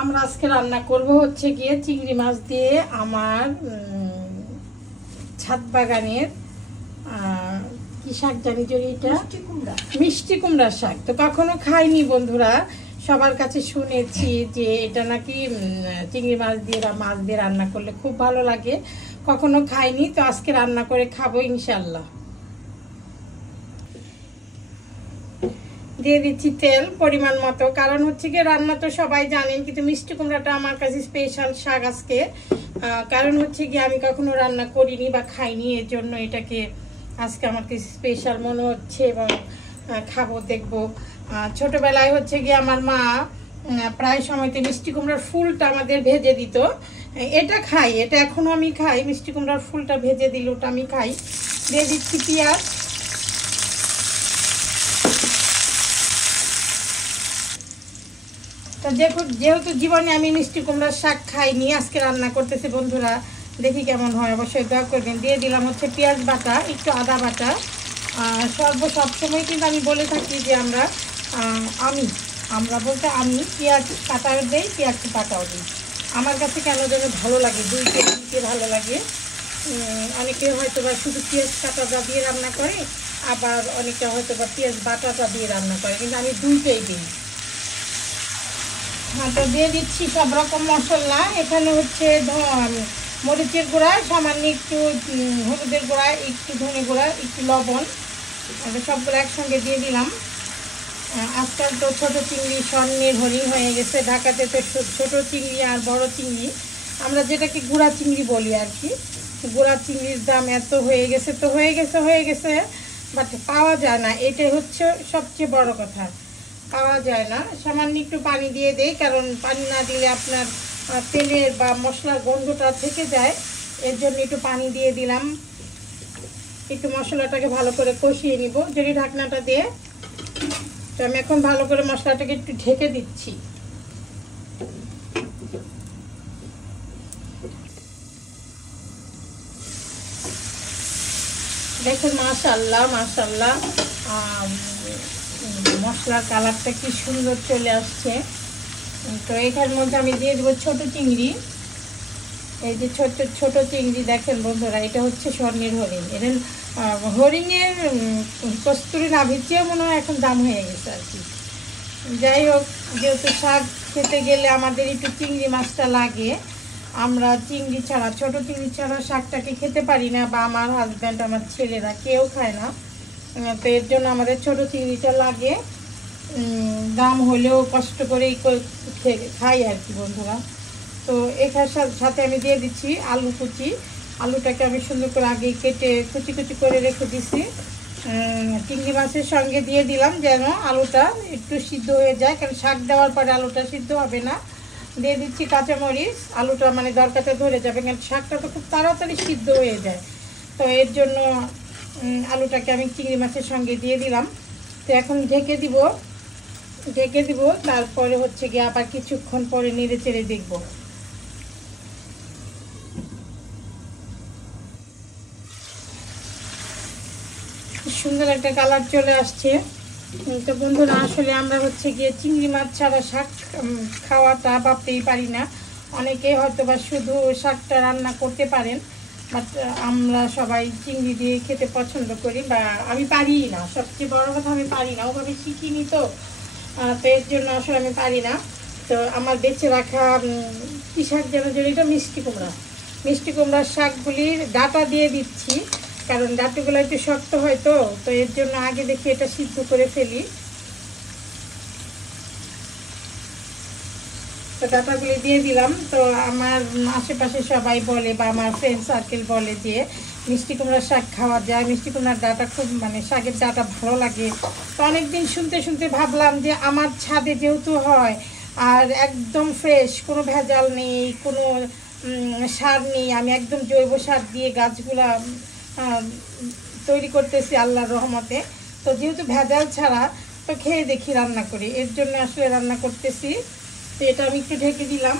আমরা আজকে রান্না করব হচ্ছে গিয়ে চিংড়ি মাছ দিয়ে আমার ছাদ বাগানের কি শাক জানি যদি এটা মিষ্টি কুমড়ার শাক। তো কখনো খাইনি বন্ধুরা, সবার কাছে শুনেছি যে এটা নাকি চিংড়ি মাছ দিয়ে রান্না করলে খুব ভালো লাগে, কখনো খাইনি। তো আজকে রান্না করে খাবো ইনশাল্লাহ। দিয়ে দিচ্ছি তেল পরিমাণ মতো, কারণ হচ্ছে কি রান্না তো সবাই জানেন, কিন্তু মিষ্টি কুমড়াটা আমার কাছে স্পেশাল শাক আজকে। কারণ হচ্ছে কি আমি কখনো রান্না করিনি বা খাইনি, এর জন্য এটাকে আজকে আমার কাছে স্পেশাল মনে হচ্ছে এবং খাবো, দেখবো। ছোটবেলায় হচ্ছে কি আমার মা প্রায় সময়তে মিষ্টি কুমড়ার ফুলটা আমাদের ভেজে দিত, এটা খাই, এটা এখনো আমি খাই। মিষ্টি কুমড়ার ফুলটা ভেজে দিল ওটা আমি খাই। দিয়ে দিচ্ছি পেঁয়াজ। তো যেহেতু জীবনে আমি মিষ্টি কুমড়ার শাক খাইনি, আজকে রান্না করতেছি বন্ধুরা, দেখি কেমন হয়, অবশ্যই দোয়া করবেন। দিয়ে দিলাম হচ্ছে পেঁয়াজ বাটা, একটু আদা বাটা। সবসময় কিন্তু আমি বলে থাকি যে আমরা বলতে আমি পেঁয়াজ কাটাও দিই, পেঁয়াজ বাটাও দিই। আমার কাছে কেন যেন ভালো লাগে, দুইটা দিতে ভালো লাগে। অনেকে হয়তো বা শুধু পেঁয়াজ কাটাটা দিয়ে রান্না করে, আবার অনেকে হয়তো বা পেঁয়াজ বাটাটা দিয়ে রান্না করে, কিন্তু আমি দুইটাই দিই। তো দিয়ে দিচ্ছি সব রকম মশলা। এখানে হচ্ছে মরিচের গুঁড়া, সামান্য একটু হলুদের গুঁড়া, একটু ধনে গুঁড়া, একটু লবণ, সবগুলো একসঙ্গে দিয়ে দিলাম। আজকাল তো ছোটো চিংড়ি স্বর্ণের হরিণ হয়ে গেছে, ঢাকাতে তো ছোটো চিংড়ি আর বড় চিংড়ি, আমরা যেটাকে গুঁড়া চিংড়ি বলি আর কি, গুঁড়া চিংড়ির দাম এত হয়ে গেছে, তো হয়ে গেছে বাট পাওয়া যায় না, এটাই হচ্ছে সবচেয়ে বড় কথা, পাওয়া যায় না। সামান্য একটু পানি দিয়ে দেই, কারণ পানি না দিলে আপনার তেলের বা মশলার গন্ধটা থেকে যায়, এর জন্য একটু পানি দিয়ে দিলাম। একটু মশলাটাকে ভালো করে কষিয়ে নিব যদি ঢাকনাটা দিয়ে। তো আমি এখন ভালো করে মশলাটাকে একটু ঢেকে দিচ্ছি। দেখুন মাশাআল্লাহ মাশাআল্লাহ, মশলার কালারটা কি সুন্দর চলে আসছে। তো এখানের মধ্যে আমি দিয়ে দেবো ছোটো চিংড়ি। এই যে ছোট চিংড়ি দেখেন বন্ধুরা, এটা হচ্ছে স্বর্ণের হরিণ। এটা হরিণের কস্তুরি নাভির চেয়েও মনে হয় এখন দাম হয়ে গেছে আর কি। যাই হোক, যেহেতু শাক খেতে গেলে আমাদের একটু চিংড়ি মাছটা লাগে, আমরা চিংড়ি ছাড়া, ছোটো চিংড়ি ছাড়া শাকটাকে খেতে পারি না, বা আমার হাজব্যান্ড আমার ছেলেরা কেউ খায় না। তো এর জন্য আমাদের ছোটো চিংড়িটা লাগে, দাম হলেও কষ্ট করেই খাই আর কি বন্ধুরা। তো এখানে সাথে আমি দিয়ে দিচ্ছি আলু কুচি। আলুটাকে আমি সুন্দর করে আগে কেটে কুচি কুচি করে রেখে দিচ্ছি, চিংড়ি মাছের সঙ্গে দিয়ে দিলাম যেন আলুটা একটু সিদ্ধ হয়ে যায়, কারণ শাক দেওয়ার পরে আলুটা সিদ্ধ হবে না। দিয়ে দিচ্ছি কাঁচামরিচ, আলুটা মানে দরকারটা ধরে যাবে, কারণ শাকটা তো খুব তাড়াতাড়ি সিদ্ধ হয়ে যায়। তো এর জন্য আলুটাকে আমি চিংড়ি মাছের সঙ্গে দিয়ে দিলাম। তো এখন ঢেকে দিব, তারপরে হচ্ছে গিয়ে আবার কিছুক্ষণ পরে নেড়ে চেড়ে দেখবো। সুন্দর একটা কালার চলে আসছে। তো বন্ধুরা, আসলে আমরা হচ্ছে গিয়ে চিংড়ি মাছ ছাড়া শাক খাওয়াটা ভাবতেই পারি না। অনেকেই হয়তো বা শুধু শাকটা রান্না করতে পারেন, বাট আমরা সবাই চিংড়ি দিয়ে খেতে পছন্দ করি, বা আমি পারি না, সবচেয়ে বড় কথা আমি পারি না, ওভাবে শিখিনি তো এর জন্য আসলে আমি পারি না। তো আমার বেঁচে রাখা কী শাক যেন এটা মিষ্টি কুমড়ার শাকগুলির ডাঁটা দিয়ে দিচ্ছি, কারণ ডাঁটাগুলো একটু শক্ত হয়, তো এর জন্য আগে দেখি এটা সিদ্ধ করে ফেলি। তো ডাঁটাগুলি দিয়ে দিলাম। তো আমার আশেপাশে সবাই বলে, বা আমার ফ্রেন্ড সার্কেল বলে যে মিষ্টি কুমড়ার শাক খাওয়া যায়, মিষ্টি কুমড়ার ডাঁটা খুব শাকের ডাঁটা ভালো লাগে। তো অনেকদিন শুনতে ভাবলাম যে আমার ছাদে যেহেতু হয়, আর একদম ফ্রেশ, কোনো ভেজাল নেই, কোনো সার নেই, আমি একদম জৈব সার দিয়ে গাছগুলা তৈরি করতেছি আল্লাহর রহমতে। তো যেহেতু ভেজাল ছাড়া, তো খেয়ে দেখি রান্না করি, এর জন্য আসলে রান্না করতেছি। তো এটা আমি একটু ঢেকে দিলাম।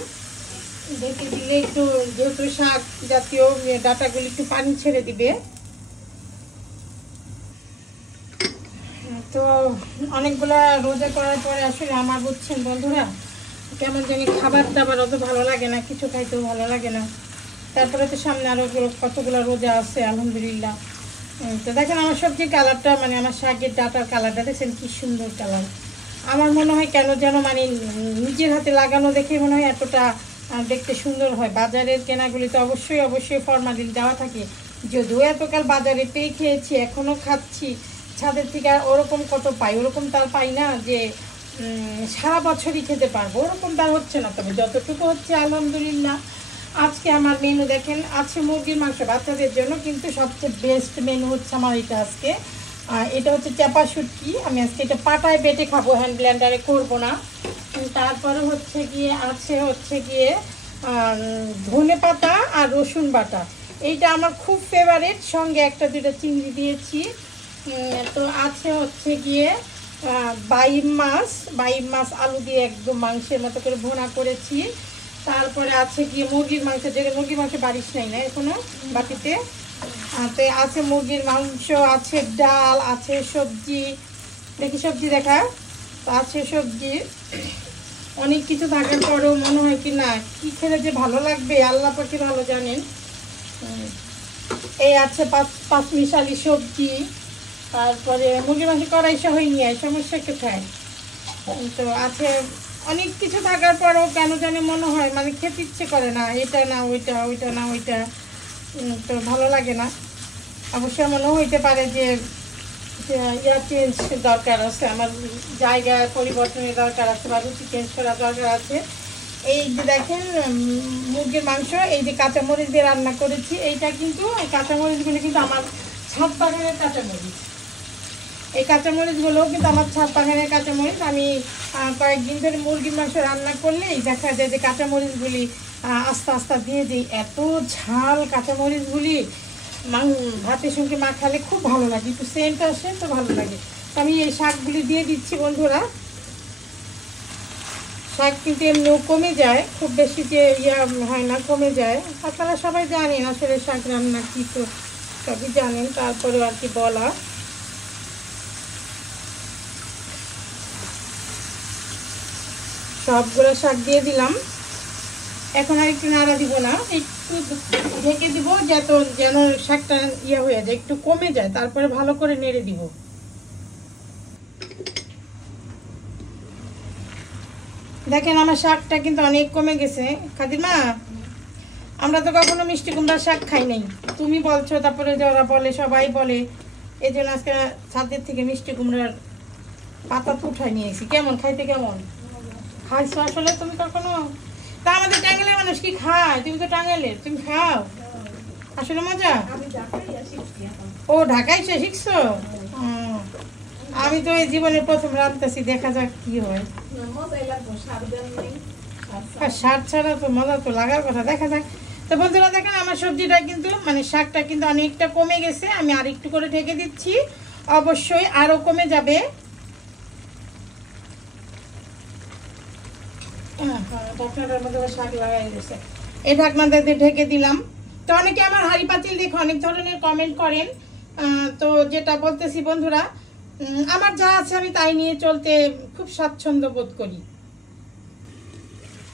ঢেকে দিলে একটু, যেহেতু শাক জাতীয়, ডাঁটাগুলি একটু পানি ছেড়ে দিবে। তো অনেকগুলা রোজা করার পরে আসলে আমার বুঝছেন বন্ধুরা, কেমন জানি খাবার দাবার অত ভালো লাগে না, কিছু খাইতেও ভালো লাগে না। তারপরে তো সামনে আরও কতগুলো রোজা আছে আলহামদুলিল্লাহ। তো দেখেন আমার সবজির কালারটা, মানে আমার শাকের ডাটার কালারটা দেখছেন কি সুন্দর কালার। আমার মনে হয় কেন যেন মানে নিজের হাতে লাগানো দেখে মনে হয় এতটা দেখতে সুন্দর হয়। বাজারের কেনাগুলিতে অবশ্যই অবশ্যই ফরমালিন দেওয়া থাকে, যদিও এতকাল বাজারে পেয়ে খেয়েছি, এখনও খাচ্ছি। ছাদের থেকে আর ওরকম কত পাই, ওরকম তার পাই না যে সারা বছরই খেতে পারবো, ওরকম তার হচ্ছে না। তবে যতটুকু হচ্ছে আলহামদুলিল্লাহ। আজকে আমার মেনু দেখেন আছে মুরগির মাংস বাচ্চাদের জন্য, কিন্তু সবচেয়ে বেস্ট মেনু হচ্ছে আমার এটা আজকে। এটা হচ্ছে চাপা শুটকি, আমি আজকে এটা পাটায় বেটে খাবো, হ্যান্ড ব্লেন্ডারে করবো না। তারপরে হচ্ছে গিয়ে ধনে পাতা আর রসুন বাটা, এইটা আমার খুব ফেভারিট। সঙ্গে একটা দুটো চিংড়ি দিয়েছি। তো আছে হচ্ছে গিয়ে বাইম মাছ আলু দিয়ে একদম মাংসের মতো করে ভুনা করেছি। তারপরে আছে গিয়ে মুরগির মাংস, যেটা মুরগির মাংস বাড়িস নাই না এখনো বাটিতে। তো আছে মুরগির মাংস, আছে ডাল, আছে সবজি, দেখি সবজি দেখা, তো আছে সবজি। অনেক কিছু থাকার পরেও মনে হয় কি না কি খেলে যে ভালো লাগবে আল্লাহ পাকে ভালো জানেন। এই আছে পাঁচ মিশালি সবজি। তারপরে মুরগির মাংস কড়াইশা হয়নি, সমস্যা কোথায়। তো আছে অনেক কিছু থাকার পরেও কেন জানে মনে হয় মানে খেতে ইচ্ছে করে না, এটা না ওইটা, ওইটা না ওইটা, তো ভালো লাগে না। অবশ্যই মনে হইতে পারে যে চেঞ্জ দরকার আছে, আমার জায়গায় পরিবর্তনের দরকার আছে বা রুচি চেঞ্জ করার দরকার আছে। এই যে দেখেন মুরগির মাংস, এই যে কাঁচামরিচ দিয়ে রান্না করেছি, এইটা কিন্তু এই কাঁচামরিচগুলো কিন্তু আমার ছাদ বাগানের কাঁচামরিচ। এই কাঁচামরিচগুলোও কিন্তু আমার ছাদ বাগানের কাঁচামরিচ। আমি কয়েকদিন ধরে মুরগির মাংস রান্না করলেই দেখা যায় যে কাঁচামরিচগুলি আস্তে আস্তে দিয়ে দিই, এত ঝাল কাঁচামরিচগুলি ভাতের সঙ্গে মাখালে খুব ভালো লাগে, একটু সেন্ট আসে তো ভালো লাগে। তো আমি এই শাকগুলি দিয়ে দিচ্ছি বন্ধুরা। শাক কিন্তু এমনিও কমে যায়, খুব বেশি যে হয় না, কমে যায়। আপনারা সবাই জানেন আসলে শাক রান্না কী, তো সবই জানেন, তারপরে আর কি বলা। সবগুলো শাক দিয়ে দিলাম, এখন আর একটু নাড়া দিব না, একটু ঢেকে দিব যেন শাকটা হয়ে যায়, একটু কমে যায়, তারপরে ভালো করে নেড়ে দিব। দেখেন আমার শাকটা কিন্তু অনেক কমে গেছে। খাদিমা, আমরা তো কখনো মিষ্টি কুমড়ার শাক খাই নাই, তুমি বলছো, তারপরে যারা বলে সবাই বলে, এই জন্য আজকে ছাদের থেকে মিষ্টি কুমড়ার পাতা তো উঠাই নিয়েছি। কেমন খাইতে, কেমন খাইছো আসলে তুমি কখনো? তা আমাদের টাঙ্গাইলের মানুষ কি খায়? তুমি তো টাঙ্গাইলের, তুমি খাও আসলে মজা। ও ঢাকায় শিখছো? আমি তো এই জীবনের প্রথম রাঁধতেছি, দেখা যাক কি হয়। স্বাদ ছাড়া তো মজা তো লাগার কথা, দেখা যাক। তো বন্ধুরা দেখেন আমার সবজিটা কিন্তু মানে শাকটা কিন্তু অনেকটা কমে গেছে, আমি আর একটু করে ঢেকে দিচ্ছি, অবশ্যই আরো কমে যাবে। ঢাকনাটার মধ্যে শাক লাগাই দিয়েছে, এই ঢাকনাটা দিয়ে ঢেকে দিলাম। তো অনেকে আমার হাঁড়ি পাতিল দেখে অনেক ধরনের কমেন্ট করেন, তো যেটা বলতেছি বন্ধুরা, আমার যা আছে আমি তাই নিয়ে চলতে খুব স্বাচ্ছন্দ্য বোধ করি।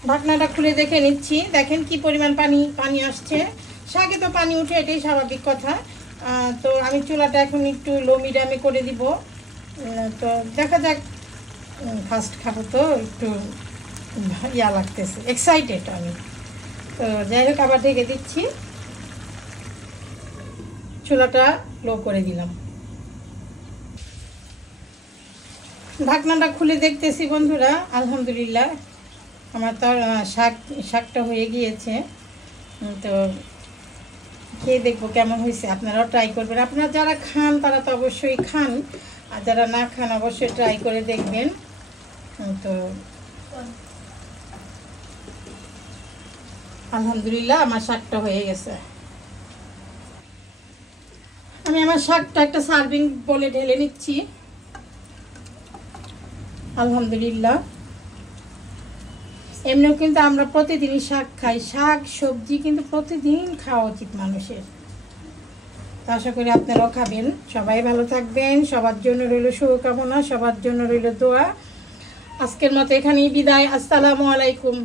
ঢাকনাটা খুলে দেখে নিচ্ছি, দেখেন কি পরিমাণ পানি আসছে। শাকে তো পানি উঠে, এটাই স্বাভাবিক কথা। তো আমি চুলাটা এখন একটু লো মিডিয়ামে করে দিব। তো দেখা যাক, ফার্স্ট খাবো তো একটু লাগতেছে, এক্সাইটেড আমি। তো যাই হোক আবার ঢেকে দিচ্ছি, চুলাটা লো করে দিলাম। ঢাকনাটা খুলে দেখতেছি বন্ধুরা, আলহামদুলিল্লাহ আমার তো শাকটা হয়ে গিয়েছে। তো খেয়ে দেখবো কেমন হয়েছে, আপনারাও ট্রাই করবেন। আপনারা যারা খান তারা তো অবশ্যই খান, আর যারা না খান অবশ্যই ট্রাই করে দেখবেন। তো আলহামদুলিল্লাহ আমার শাকটা হয়ে গেছে। আমি আমার শাকটা একটা সার্ভিং বলে ঢেলে নিচ্ছি। আলহামদুলিল্লাহ, এমনিও কিন্তু আমরা প্রতিদিনই শাক খাই, শাক সবজি কিন্তু প্রতিদিন খাওয়া উচিত মানুষের। তো আশা করি আপনারাও খাবেন। সবাই ভালো থাকবেন, সবার জন্য রইল শুভকামনা, সবার জন্য রইল দোয়া। আজকের মতো এখানেই বিদায়। আসসালামু আলাইকুম।